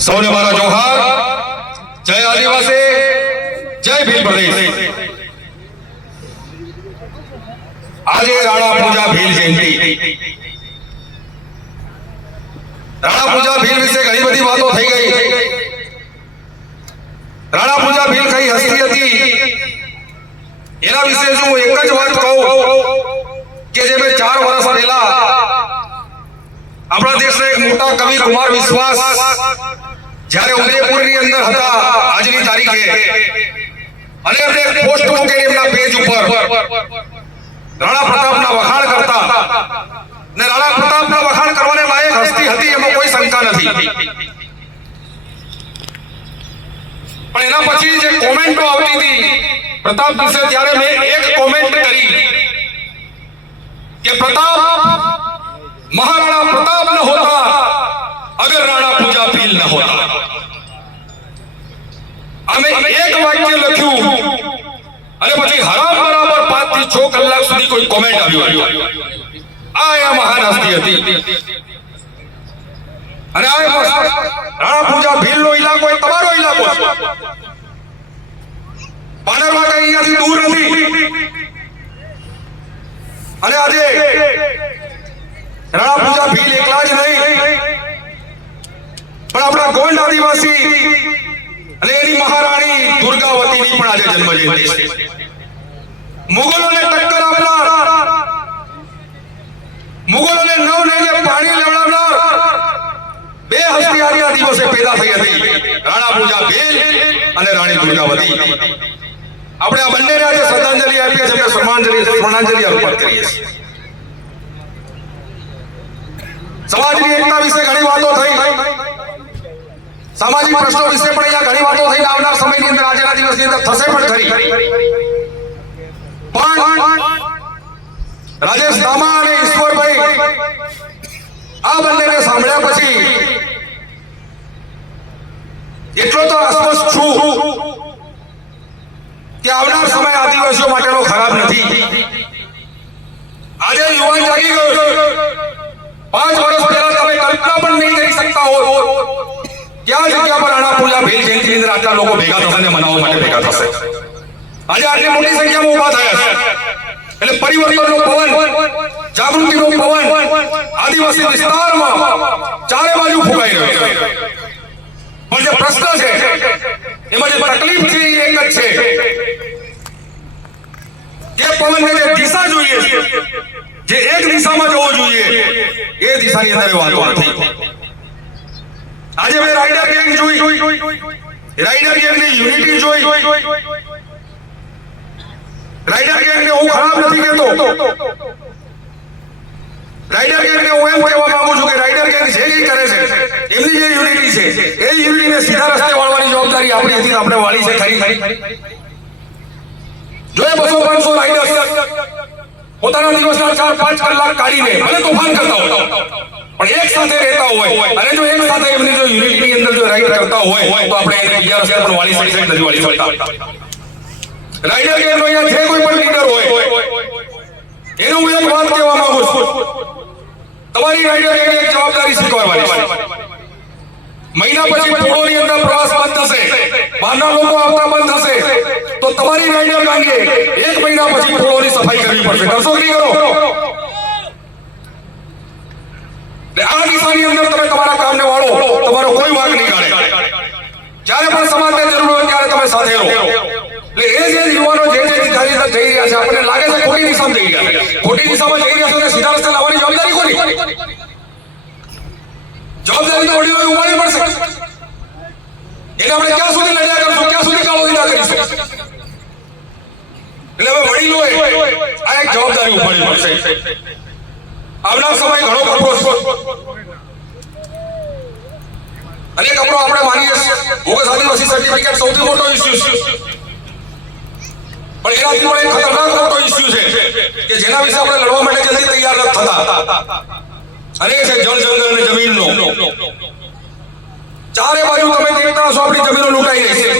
સૌને મારા જોહાર જય આદિવાસી જય ભીલ પ્રદેશ આજે રાણા પૂજા ભીલ જયંતિ રાણા પૂજા ભીલ વિશે ઘણી બધી વાતો થઈ ગઈ રાણા પૂજા ભીલ કઈ હસ્તી હતી એના વિશે જો હું એક જ વાત કહું કે જે મેં ચાર વર્ષ પહેલા આપણા દેશના એક મોટા કવિ કુમાર વિશ્વાસ જ્યારે ઉદયપુરની અંદર હતા આજની તારીખે અને એમને પોસ્ટબુક કરી એમના પેજ ઉપર રાણા પ્રતાપના વખાણ કરતા ને રાણા પ્રતાપના વખાણ કરવાને લાયક હસ્તી હતી એમાં કોઈ શંકા નથી પણ એના પછી જે કોમેન્ટો આવતી હતી પ્રતાપ વિશે ત્યારે મેં એક કોમેન્ટ કરી કે પ્રતાપ મહારાણા પ્રતાપ ન હોતા अगर राणा पूजा भील न होता અમે એક વાક્ય લખ્યું અને પછી હરામ બરાબર પાંચ થી છ કલાક સુધી કોઈ કોમેન્ટ આવ્યું આ એ મહાન હસ્તી હતી અને આ એ રાણા પૂજા ભીલ નો ઇલાકો એ તમારો ઇલાકો છે પાનરવા કઈ અહીંયાથી દૂર નથી અને આજે રાણા પૂજા ભીલ એકલા જ નહીં પણ આપણા ગોંડ આદિવાસી અને એની મહારાણી દુર્ગાવતીની પણ આજે જન્મ જયંતિ છે. મુગલોને ટક્કર આપનાર, મુગલોને નવ નેજે પાણી લેવડાવનાર બે હસ્તી આ દિવસે પેદા થઈ હતી. રાણા પૂજા બેન અને રાણી દુર્ગાવતી. આપણે આ બંનેને આજે શ્રદ્ધાંજલિ આપીએ છીએ શ્રદ્ધાંજલિ શ્રદ્ધાંજલિ અર્પણ કરીએ છીએ. સમાજની એકતા વિશે ઘણી વાતો થઈ. સામાજિક પ્રશ્નો વિશે પણ અહીંયા ઘણી વાતો થઈ આવનાર સમયની અંદર આજના દિવસની અંદર થશે પણ ખરી. પણ રાજેશ ધામા અને ઈશ્વરભાઈ આ બંનેને સાંભળ્યા પછી એટલો તો અસ્વસ્થ છું કે આવનાર સમય આદિવાસીઓ માટેનો ખરાબ નથી. આજે યુવાન જાગી ગયો પાંચ વર્ષ પહેલા તમે કલ્પના પણ નહીં કરી શકતા હો ક્યાં જગ્યા પર આણા પૂજા ભીલ જયંતિની અંદર આટલા લોકો ભેગા થશે ને મનાવવા માટે ભેગા થશે? આજે આટલી મોટી સંખ્યામાં ઊભા થયા છે. એટલે પરિવર્તનનો પવન જાગૃતિનો પવન આદિવાસી વિસ્તારમાં ચારે બાજુ ફૂંકાઈ રહ્યો છે. પણ જે પ્રશ્ન છે, એમાં જે તકલીફ છે એ એક જ છે. જે પવનને જે દિશા જોઈએ જે એક દિશામાં જવો જોઈએ, એ દિશાની અંદર વાતો નથી. આજે મેં રાઇડર ગેંગ જોઈ. રાઇડર ગેંગની યુનિટી જોઈ. રાઇડર ગેંગને હું ખરાબ નથી કહેતો. રાઇડર ગેંગને હું એમ કહેવા માંગુ છું કે રાઇડર ગેંગ જે કંઈ કરે છે, એમની જે યુનિટી છે, એ યુનિટીને સીધા રસ્તે વાળવાની જવાબદારી આપણી હતી આપણે વાળી છે ખરી ખરી જોઈએ બસો પાંચસો રાઇડર્સ પોતાના દિવસના ચાર પાંચ કલાક કાઢીને ભલે તોફાન કરતા હોય. પણ એક સાથે રહેતા હોય, અને જો એક સાથે એમને જો યુનિટની અંદર જો રાઈડ કરતા હોય, તો આપણે એને બીજા રસ્તે પણ વાળી શકીએ, નથી વાળી શકતા. રાઈડર કે અહીંયા જે કોઈ પણ લીડર હોય, એનું હું એક વાત કહેવા માંગુ છું. તમારી રાઈડર એની એક જવાબદારી સ્વીકારવાની મહિના પછી પોળોની અંદર પ્રવાસ બંધ થશે, બહારના લોકો આવતા બંધ થશે, તો તમારી રાઈડર કાંગે એક મહિના પછી પોળોની સફાઈ કરવી પડશે. કરશો કે કરો. એટલે અંદર તમે તમારા કામને વાળો, તમારો કોઈ વાંક નહીં કાઢે. જ્યારે પણ સમાજને જરૂર હોય ત્યારે તમે સાથે રહો. એટલે એ જે યુવાનો જે જે જઈ રહ્યા છે, આપણને લાગે છે ખોટી દિશામાં જઈ રહ્યા ખોટી દિશામાં જઈ રહ્યા છે સીધા રસ્તે લાવવાની જવાબદારી કોની? જવાબદારી તો વડીલોએ ઉપાડવી પડશે એટલે આપણે ક્યાં સુધી લડ્યા કરશું, ક્યાં સુધી કાળો વિના કરીશું? એટલે હવે વડીલોએ આ એક જવાબદારી ઉપાડવી પડશે. આવનાર સમય ઘણો કપરો છે અને કપરો આપણે માનીએ બોગસ આદિવાસી સર્ટિફિકેટ સૌથી મોટો ઇસ્યુ છે. પણ એનાથી પણ એક ખતરનાક મોટો ઇસ્યુ છે કે જેના વિશે આપણે લડવા માટે જલ્દી તૈયાર નથી થતા. અને એ છે જળ જંગલ અને જમીનનો. ચારે બાજુ તમે દેખતા હશો આપણી જમીનો લૂંટાઈ રહી છે.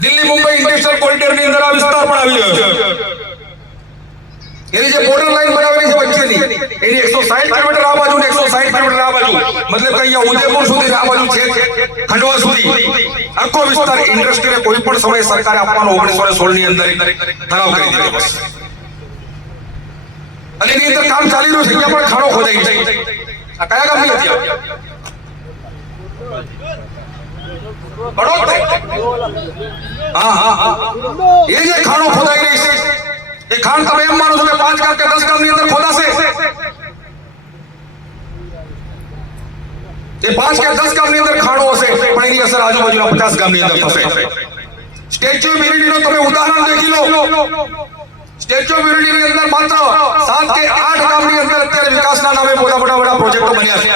દિલ્હી મુંબઈ ઇન્ડસ્ટ્રીયલ કોરિડોરની અંદર આ વિસ્તાર પણ આવી રહ્યો છે એની જે બોર્ડર લાઈન બનાવેલી છે વચ્ચેની, એની એકસો સાઠ કિલોમીટર આ બાજુ એકસો સાઠ કિલોમીટર આ બાજુ. મતલબ કે અહીંયા ઉદયપુર સુધી આ બાજુ છે, ખંડવા સુધી. આખો વિસ્તાર ઇન્ડસ્ટ્રીને કોઈ પણ સમયે સરકારે આપવાનો ઓગણીસો ને સોળની અંદર ઠરાવ કરી દીધો અને એની અંદર કામ ચાલી રહ્યું છે ત્યાં પણ ખાડો ખોદાઈ છે. આ કયા ગામની હતી હા હા હા. એ જે ખાડો ખોદાઈ રહી છે એ ખાણ તમે એમ માનો છો કે પાંચ ગામ કે દસ ગામની અંદર ખોદાશે એ પાંચ કે દસ ગામની અંદર ખાણો હશે પણ એની અસર આજુબાજુના પચાસ ગામની અંદર થશે સ્ટેચ્યુ ઓફ યુનિટી નો તમે ઉદાહરણ દેખી લો સ્ટેચ્યુ ઓફ યુનિટી ની અંદર માત્ર સાત કે આઠ ગામની અંદર અત્યારે વિકાસના નામે મોટા મોટા મોટા પ્રોજેક્ટો બન્યા છે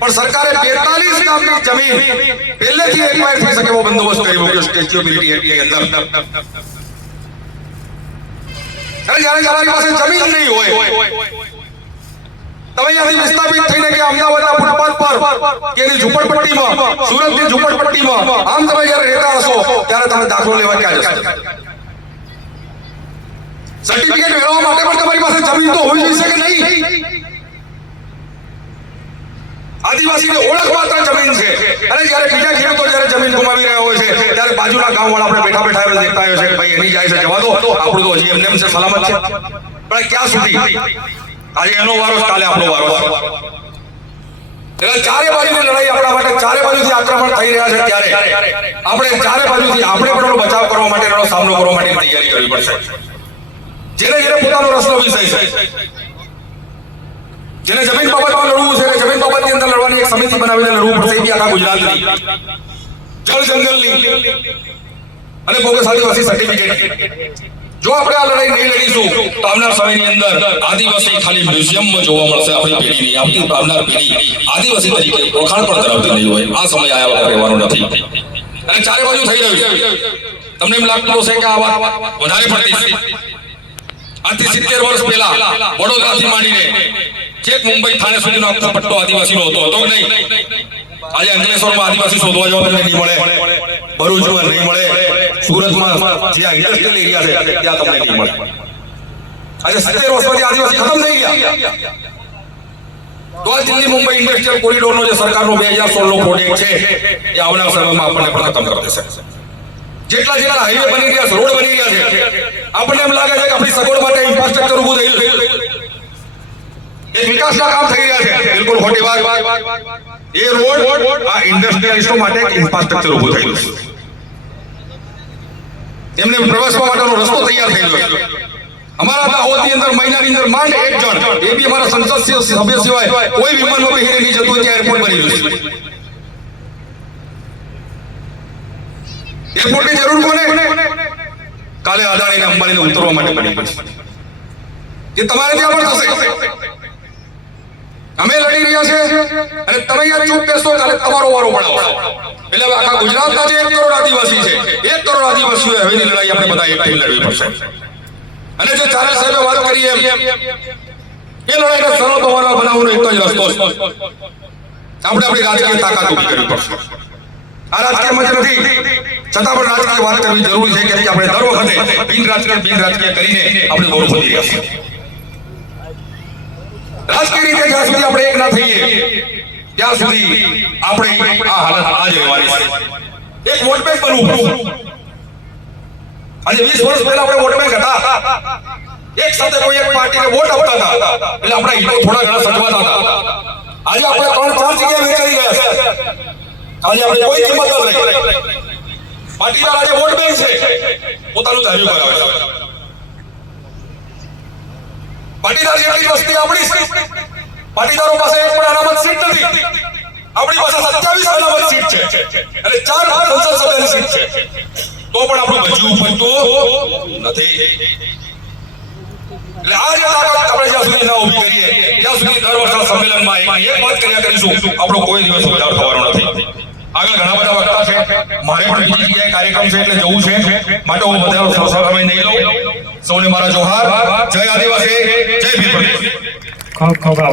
પણ સરકારે 42 ગામની જમીન પહેલેથી એક્વાયર થઈ શકે એવો બંદોબસ્ત કરી મૂક્યો સ્ટેચ્યુ ઓફ યુનિટી એક્ટની અંદર અને જ્યારે તમારી પાસે જમીન નહીં હોય, તમે અહીંયાથી વિસ્થાપિત થઈને કે અમદાવાદના ફૂટપાથ પર, કે એની ઝૂંપડપટ્ટીમાં, સુરતની ઝૂંપડપટ્ટીમાં, આમ તમે જ્યારે રહેતા હશો, ત્યારે તમે દાખલો લેવા ક્યાં જશો? સર્ટિફિકેટ મેળવવા માટે પણ તમારી પાસે જમીન તો હોવી જોઈશે કે નહીં? આદિવાસીની ઓળખ માત્ર જમીન છે. અને જ્યારે બીજા ખેડૂતો જ્યારે જમીન ગુમાવી રહ્યા હોય છે, ત્યારે બાજુના ગામવાળા આપણે બેઠા બેઠા દેખતા હોય છે કે ભાઈ, એની જાય છે, જવા દો. આપણું તો હજી એમને એમ છે, સલામત છે. પણ ક્યાં સુધી? આજે એનો વારો કાલે આપણો વારો એટલે ચારે બાજુની લડાઈ આપણા માટે ચારે બાજુથી આક્રમણ થઈ રહ્યા છે ત્યારે. આપણે ચારે બાજુથી, આપણે પણ બચાવ કરવા માટે એનો સામનો કરવા માટે તૈયારી કરવી પડશે. જેને જેને પોતાનો રસ્તો વિષય છે. જેને જમીન બાબતમાં લડવું છે જમીન બાબતની અંદર લડવાની એક સમિતિ બનાવીને લડવું પડશે, એ આખા ગુજરાતની. જળ જંગલની અને બોગસ આદિવાસી સર્ટિફિકેટ જો આપણે આ લડાઈ નહીં લડીશું, તો આવનાર સમયની અંદર આદિવાસી ખાલી મ્યુઝિયમમાં જોવા મળશે, આપણી પેઢીની આવતી આવનાર પેઢી આદિવાસી તરીકે ઓળખાણ પણ ધરાવતી નહીં હોય. આ સમય આયા રહેવાનો નથી. અને ચારે બાજુ થઈ રહ્યું છે. તમને એમ લાગતું હશે કે આ વાત વધારે પડતી છે. આજથી સિત્તેર વર્ષ પહેલા વડોદરાથી માંડીને છેક મુંબઈ થાણે સુધીનો આખો પટ્ટો આદિવાસીનો હતો હતો નહીં? આજે અંકલેશ્વરમાં આદિવાસી શોધવા જવા તમને નહીં મળે. ભરૂચમાં નહીં મળે. સુરતમાં જે આ ઇન્ડસ્ટ્રીયલ એરિયા છે, ત્યાં તમને નહીં મળે. આજે સિત્તેર વર્ષમાંથી આદિવાસી ખતમ થઈ ગયા. તો આ દિલ્હી મુંબઈ ઇન્ડસ્ટ્રીયલ કોરિડોરનો જે સરકારનો બે હજાર સોળનો પ્રોજેક્ટ છે, એ આવનાર સમયમાં આપણને પણ ખતમ કરી દેશે. જેટલા જેટલા હાઈવે બની રહ્યા છે રોડ બની રહ્યા છે, આપણને એમ લાગે છે કે આપણી સગવડ માટે ઇન્ફ્રાસ્ટ્રક્ચર ઊભું છે એ વિકાસના કામ થઈ રહ્યા છે. બિલકુલ ખોટી વાત. એ રોડ, આ ઇન્ડસ્ટ્રીયલિસ્ટો માટે ઇન્ફ્રાસ્ટ્રક્ચર ઊભું થયેલું છે. એમને પ્રવેશવા માટેનો રસ્તો તૈયાર થયેલો અમારા દાહોદની અંદર મહિનાની અંદર માંડ એક જણ. એ બી અમારા સંસદ સભ્ય સિવાય કોઈ વિમાનમાં બેસીને નહીં, જતું ત્યાં એરપોર્ટ બની ગયું છે. એરપોર્ટની જરૂર કોને? કાલે અદાણીને અંબાણીને ઉતરવા માટે બની પડશે એ તમારે ત્યાં પણ થશે. અમે લડી રહ્યા છે અને તમે અહીંયા ચૂપ બેસો કાલે તમારો વારો પણ એટલે હવે આખા ગુજરાતના જે એક કરોડ આદિવાસી છે, એક કરોડ આદિવાસીઓ હવેની લડાઈ આપણે બધા એકઠી લડવી પડશે. અને જે ચારે સાહેબે વાત કરી એમ, એ લડાઈને સરળ બનાવવાનો બનાવવાનો એક જ રસ્તો છે. આપણે આપણી રાજકીય તાકાત ઊભી કરવી પડશે. આ રાજકીય મંચ નથી. છતાં પણ રાજકીય વાત કરવી જરૂરી છે કે આપણે દર વખતે બિન રાજકીય બિન રાજકીય કરીને આપણે ગૌરવ વધી રહ્યા છીએ. રાજકીય રીતે જ્યાં સુધી આપણે એક ના થઈએ, ત્યાં સુધી આપણે આ હાલત આ જ રહેવાની છે. એક વોટ બેંક બનવું આજે 20 વર્ષ પહેલા આપણે વોટ બેંક હતા. એક સાથે કોઈ એક પાર્ટીને વોટ આપતા હતા. એટલે આપણા હિતો થોડા ઘણા સચવાતા હતા. આજે આપણે ત્રણ ચાર જગ્યાએ વેચાઈ ગયા છે. આજે આપણે કોઈ કિંમત નથી. પાટીદાર આજે વોટ બેંક છે. પોતાનું ધાર્યું કરાવે છે. પાટીદાર જેટલી વસ્તી આપણી છે, પાટીદારો પાસે એક પણ અનામત સીટ નથી. આપણી પાસે સત્યાવીસ અનામત સીટ છે અને ચાર સંસદ સભ્યની સીટ છે. તો પણ આપણું બચવું પડતું નથી. સંમેલનમાં એક વાત કર્યા નથી. આગળ ઘણા બધા વક્તા છે. મારે કાર્યક્રમ છે એટલે જવું છે. માટે હું બધા સમય નહીં લઉં. સૌને મારા જોહાર જય આદિવાસી. જય ભીમ ખૂબ ખૂબ.